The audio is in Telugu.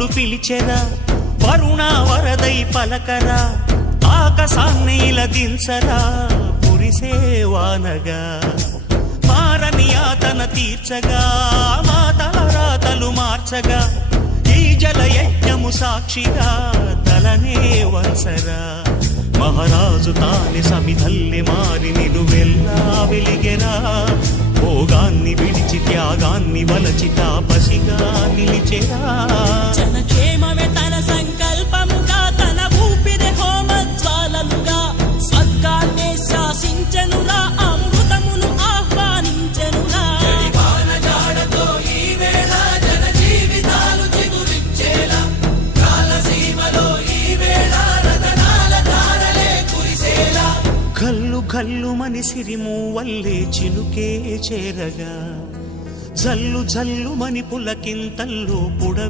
వరుణుడు పిలిచెరా వరుణ వరదై పలకరా ఆకాశాన్ని ఇలా దించరా కురిసేవానగా మారని ఆతన తీర్చగా మాతల రాతలు మార్చగా ఈ జలయజ్ఞము సాక్షిగా తలనే వంచరా మహారాజు తాని సమిధల్లి మారి నిలువెల్లా వెలిగెరా భోగాన్ని విడిచి త్యాగాన్ని వలచి తాపసిగా నిలిచెరా జనక్షేమమే తన సంకల్పముగా తన ఊపిరి హోమజ్వాలలుగా స్వర్గాన్నే శాసించెనురా అమృతమును ఆహ్వానించెనురా కల్లు కల్లు మని సిరిము వల్లే చినుకే చేరగా జల్లు జల్లు మని పులకింతల్లో పుడ